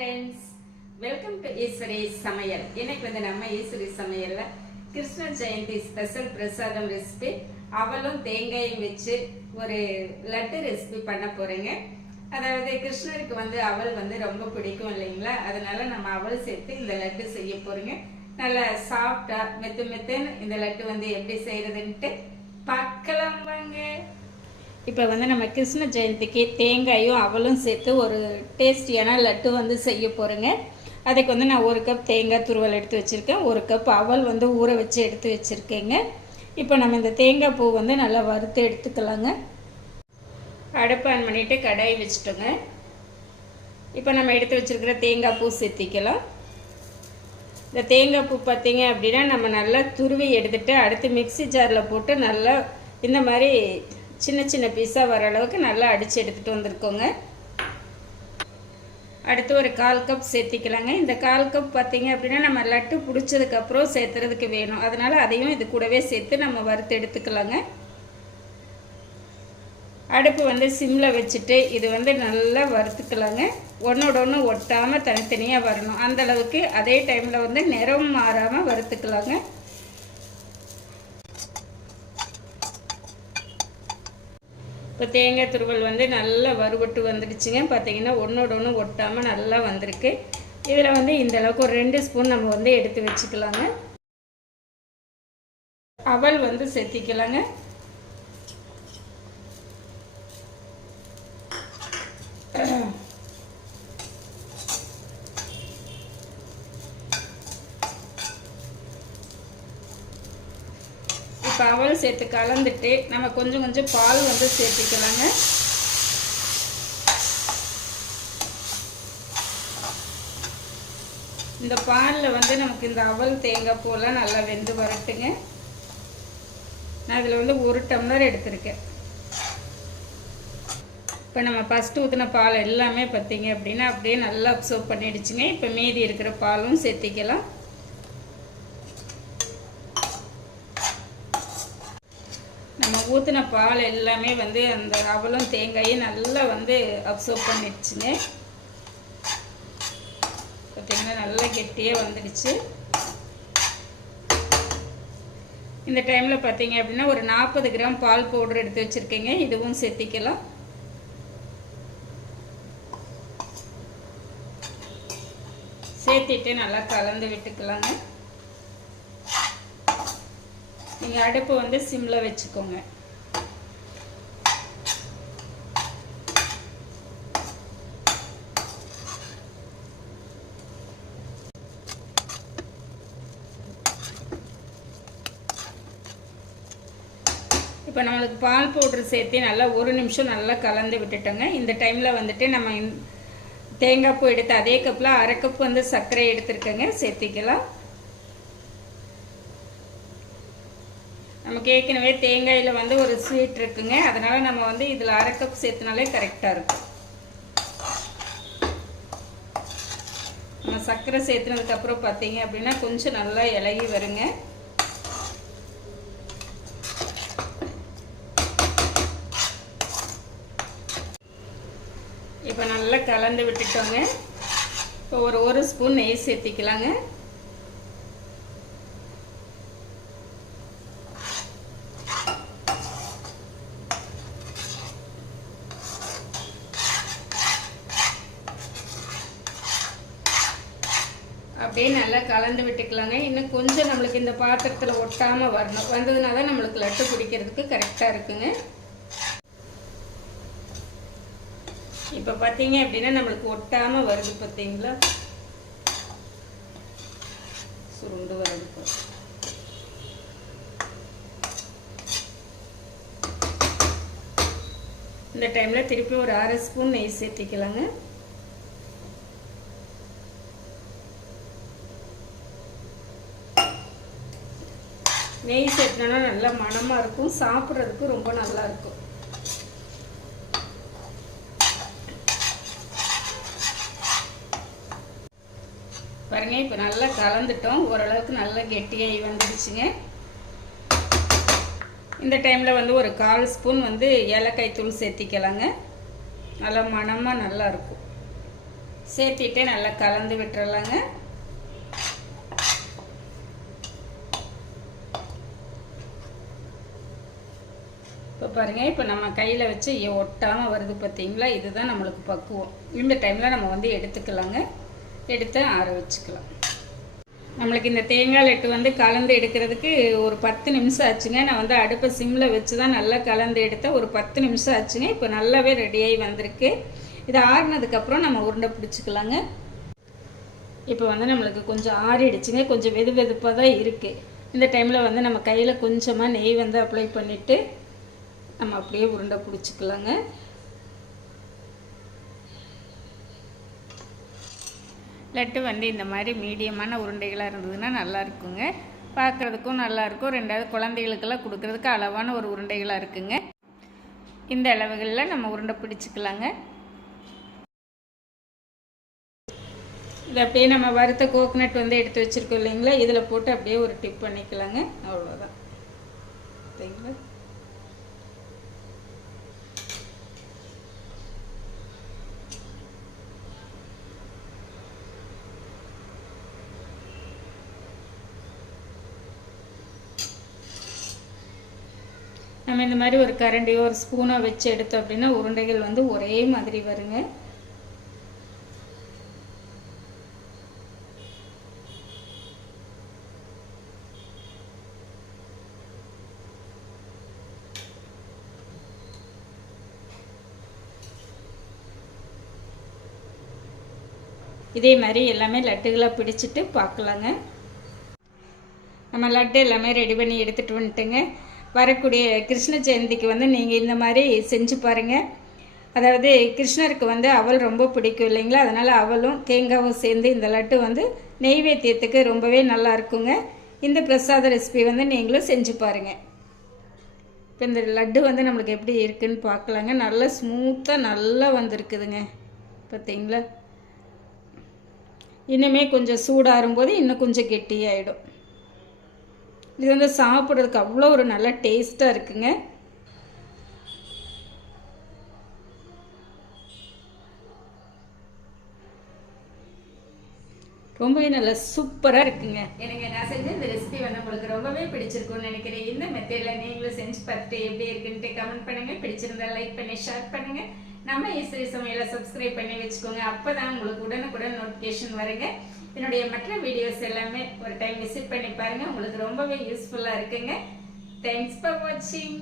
Friends welcome to Eswari சமையல் இன்னைக்கு வந்து நம்ம ஈஸ்வரி சமையலில் கிருஷ்ண ஜெயந்தி ஸ்பெஷல் பிரசாதம் ரெசிபி அவளும் தேங்காயும் வச்சு ஒரு லட்டு ரெசிபி பண்ண போறேங்க. அதாவது கிருஷ்ணருக்கு வந்து அவள் வந்து ரொம்ப பிடிக்கும் இல்லைங்களா? அதனால நம்ம அவள் சேர்த்து இந்த லட்டு செய்ய போறோங்க. நல்லா சாஃப்டா மெத்து மெத்துன்னு இந்த லட்டு வந்து எப்படி செய்யறதுன்ட்டு பார்க்கலாம் வாங்க இப்போ வந்து நம்ம கிருஷ்ண ஜெயந்திக்கு தேங்காயும் அவலும் சேர்த்து ஒரு டேஸ்டியான லட்டு வந்து செய்ய போகிறேங்க அதுக்கு வந்து நான் ஒரு கப் தேங்காய் துருவல் எடுத்து வச்சுருக்கேன். ஒரு கப் அவல் வந்து ஊற வச்சு எடுத்து வச்சுருக்கேங்க. இப்போ நம்ம இந்த தேங்காய் பூ வந்து நல்லா வறுத்து எடுத்துக்கலாங்க. அடுப்பு ஆன் பண்ணிவிட்டு கடாய் வச்சுட்டோங்க. இப்போ நம்ம எடுத்து வச்சுருக்கிற தேங்காய் பூ சேர்த்திக்கலாம். இந்த தேங்காய் பூ பார்த்திங்க அப்படின்னா நம்ம நல்லா துருவி எடுத்துகிட்டு அடுத்து மிக்ஸி ஜாரில் போட்டு நல்லா இந்த மாதிரி சின்ன சின்ன பீஸாக வர அளவுக்கு நல்லா அடித்து எடுத்துகிட்டு வந்திருக்கோங்க. அடுத்து ஒரு கால் கப் சேர்த்திக்கலாங்க. இந்த கால் கப் பார்த்தீங்க அப்படின்னா நம்ம லட்டு பிடிச்சதுக்கப்புறம் சேர்த்துறதுக்கு வேணும். அதனால் அதையும் இது கூடவே சேர்த்து நம்ம வறுத்து எடுத்துக்கலாங்க. அடுப்பு வந்து சிம்மில் வச்சுட்டு இது வந்து நல்லா வறுத்துக்கலாங்க. ஒன்றோட ஒன்று ஒட்டாமல் தனித்தனியாக வரணும். அந்தளவுக்கு அதே டைமில் வந்து நிறம் மாறாமல் வறுத்துக்கலாங்க. இப்போ தேங்காய் துருவல் வந்து நல்லா வறுபட்டு வந்துடுச்சுங்க. பார்த்தீங்கன்னா ஒன்றோட ஒன்று ஒட்டாமல் நல்லா வந்திருக்கு. இதில் வந்து இந்த அளவுக்கு ஒரு ரெண்டு ஸ்பூன் நம்ம வந்து எடுத்து வச்சுக்கலாங்க. அவல் வந்து செத்திக்கலாங்க இப்போ அவல் சேர்த்து கலந்துட்டு நம்ம கொஞ்சம் கொஞ்சம் பால் வந்து சேர்த்துக்கலாங்க. இந்த பாலில் வந்து நமக்கு இந்த அவல் தேங்காய் பூலாம் நல்லா வெந்து வரட்டுங்க. நான் இதில் வந்து ஒரு டம்ளர் எடுத்திருக்கேன். இப்போ நம்ம ஃபஸ்ட்டு ஊற்றின பால் எல்லாமே பார்த்தீங்க அப்படின்னா அப்படியே நல்லா அப்சர்வ் பண்ணிடுச்சுங்க. இப்போ மீதி இருக்கிற பாலும் சேர்த்திக்கலாம் நம்ம ஊற்றின பால் எல்லாமே வந்து அந்த அவலும் தேங்காயும் நல்லா வந்து அப்சர்வ் பண்ணிடுச்சுங்க. பார்த்தீங்கன்னா நல்லா கெட்டியே வந்துடுச்சு. இந்த டைமில் பார்த்தீங்க அப்படின்னா ஒரு நாற்பது கிராம் பால் பவுடர் எடுத்து வச்சுருக்கேங்க. இதுவும் சேர்த்திக்கலாம். சேர்த்திட்டு நல்லா கலந்து விட்டுக்கலாங்க. நீங்கள் அடுப்பு வந்து சிம்மில் வச்சுக்கோங்க. இப்போ நம்மளுக்கு பால் பவுட்ரு சேர்த்து நல்லா ஒரு நிமிஷம் நல்லா கலந்து விட்டுட்டோங்க. இந்த டைமில் வந்துட்டு நம்ம தேங்காய் பூ எடுத்து அதே கப்பில் அரை கப் வந்து சர்க்கரை எடுத்துருக்கேங்க. சேர்த்திக்கலாம். நமக்கு ஏற்கனவே தேங்காயில் வந்து ஒரு ஸ்வீட் இருக்குங்க. அதனால் நம்ம வந்து இதில் அரை கப் சேர்த்துனாலே கரெக்டாக இருக்கும். நம்ம சர்க்கரை சேர்த்துனதுக்கப்புறம் பார்த்தீங்க அப்படின்னா கொஞ்சம் நல்லா இலகி வருங்க. இப்போ நல்லா கலந்து விட்டுட்டோங்க இப்போ ஒரு ஒரு ஸ்பூன் நெய் சேர்த்திக்கலாங்க. அப்படியே நல்லா கலந்து விட்டுக்கலாங்க. இன்னும் கொஞ்சம் நம்மளுக்கு இந்த பாத்திரத்தில் ஒட்டாமல் வரணும். வந்ததுனால தான் நம்மளுக்கு லட்டு பிடிக்கிறதுக்கு கரெக்டாக இருக்குங்க. இப்போ பார்த்தீங்க அப்படின்னா நம்மளுக்கு ஒட்டாமல் வருது பார்த்தீங்களா சுருண்டு வருது இந்த டைமில் திருப்பி ஒரு அரை ஸ்பூன் நெய் சேர்த்திக்கலாங்க. நெய் சேர்த்தோன்னா நல்லா மணமாக இருக்கும் சாப்பிட்றதுக்கு ரொம்ப நல்லாயிருக்கும் பாருங்கள் பாருங்க இப்போ நல்லா கலந்துட்டோம். ஓரளவுக்கு நல்லா கெட்டியாகி வந்துடுச்சுங்க இந்த டைமில் வந்து ஒரு கால் ஸ்பூன் வந்து ஏலக்காய் தூள் சேர்த்திக்கலாங்க. நல்லா மணமாக நல்லாயிருக்கும் சேர்த்திட்டு நல்லா கலந்து விட்டுறலாங்க. இப்போ பாருங்கள் இப்போ நம்ம கையில் வச்சு ஒட்டாமல் வருது பார்த்தீங்களா இதுதான் நம்மளுக்கு பக்குவம். இந்த டைமில் நம்ம வந்து எடுத்துக்கலாங்க. எடுத்து ஆற வச்சுக்கலாம். நம்மளுக்கு இந்த தேங்காய் லட்டு வந்து கலந்து எடுக்கிறதுக்கு ஒரு பத்து நிமிஷம் ஆச்சுங்க. நான் வந்து அடுப்பை சிம்மில் வச்சு தான் நல்லா கலந்து எடுத்தேன். ஒரு பத்து நிமிஷம் ஆச்சுங்க. இப்போ நல்லாவே ரெடியாகி வந்திருக்கு. இது ஆறினதுக்கப்புறம் நம்ம உருண்டை பிடிச்சிக்கலாங்க. இப்போ வந்து நம்மளுக்கு கொஞ்சம் ஆறிடுச்சுங்க. கொஞ்சம் வெது வெதுப்பாக தான் இருக்குது இந்த டைமில் வந்து நம்ம கையில் கொஞ்சமாக நெய் வந்து அப்ளை பண்ணிவிட்டு நம்ம அப்படியே உருண்டை பிடிச்சிக்கலாங்க. லட்டு வந்து இந்த மாதிரி மீடியமான உருண்டைகளாக இருந்ததுன்னா நல்லா இருக்குங்க. பார்க்குறதுக்கும் நல்லாயிருக்கும் ரெண்டாவது குழந்தைகளுக்கெல்லாம் கொடுக்கறதுக்கு அளவான ஒரு உருண்டைகளாக இருக்குங்க. இந்த அளவுகளில் நம்ம உருண்டை பிடிச்சிக்கலாங்க. இது அப்படியே நம்ம வறுத்த கோகனட் வந்து எடுத்து வச்சுருக்கோம் இல்லைங்களா? இதில் போட்டு அப்படியே ஒரு டிப் பண்ணிக்கலாங்க. அவ்வளோதான் சரிங்களா? நம்ம இந்த மாதிரி ஒரு கரண்டியோ ஒரு ஸ்பூனோ வச்சு எடுத்தோம் அப்படின்னா உருண்டைகள் வந்து ஒரே மாதிரி வருங்க. இதே மாதிரி எல்லாமே லட்டுகளாக பிடிச்சிட்டு பார்க்கலாங்க நம்ம லட்டு எல்லாமே ரெடி பண்ணி எடுத்துகிட்டு வந்துட்டுங்க. வரக்கூடிய கிருஷ்ண ஜெயந்திக்கு வந்து நீங்கள் இந்த மாதிரி செஞ்சு பாருங்கள் அதாவது கிருஷ்ணருக்கு வந்து அவல் ரொம்ப பிடிக்கும் இல்லைங்களா? அதனால் அவலும் தேங்காவும் சேர்ந்து இந்த லட்டு வந்து நெய்வேத்தியத்துக்கு ரொம்பவே நல்லா இருக்குங்க. இந்த பிரசாத ரெசிபி வந்து நீங்களும் செஞ்சு பாருங்கள் இப்போ இந்த லட்டு வந்து நம்மளுக்கு எப்படி இருக்குன்னு பார்க்கலாங்க. நல்லா ஸ்மூத்தாக நல்லா வந்திருக்குதுங்க. பார்த்தீங்களா? இன்னுமே கொஞ்சம் சூடாகும்போது இன்னும் கொஞ்சம் கெட்டியாயிடும். இது வந்து சாப்பிட்றதுக்கு அவ்வளோ ஒரு நல்ல டேஸ்ட்டாக இருக்குங்க. ரொம்பவே நல்லா சூப்பராக இருக்குங்க. எனக்கு நான் செஞ்ச இந்த ரெசிபி வந்து உங்களுக்கு ரொம்பவே பிடிச்சிருக்கும்னு நினைக்கிறேன். இந்த மெத்தேடில் நீங்களும் செஞ்சு பார்த்துட்டு எப்படி இருக்குன்ட்டு கமெண்ட் பண்ணுங்கள் பிடிச்சிருந்தா லைக் பண்ணி ஷேர் பண்ணுங்கள் நம்ம இசை சமையலை சப்ஸ்கிரைப் பண்ணி வச்சுக்கோங்க. அப்போ தான் உங்களுக்கு உடனுக்குடன் நோட்டிஃபிகேஷன் வருங்க. என்னுடைய மற்ற வீடியோஸ் எல்லாமே ஒரு டைம் விசிட் பண்ணி பாருங்க. உங்களுக்கு ரொம்பவே யூஸ்ஃபுல்லாக இருக்குங்க. தேங்க்ஸ் ஃபார் வாட்சிங்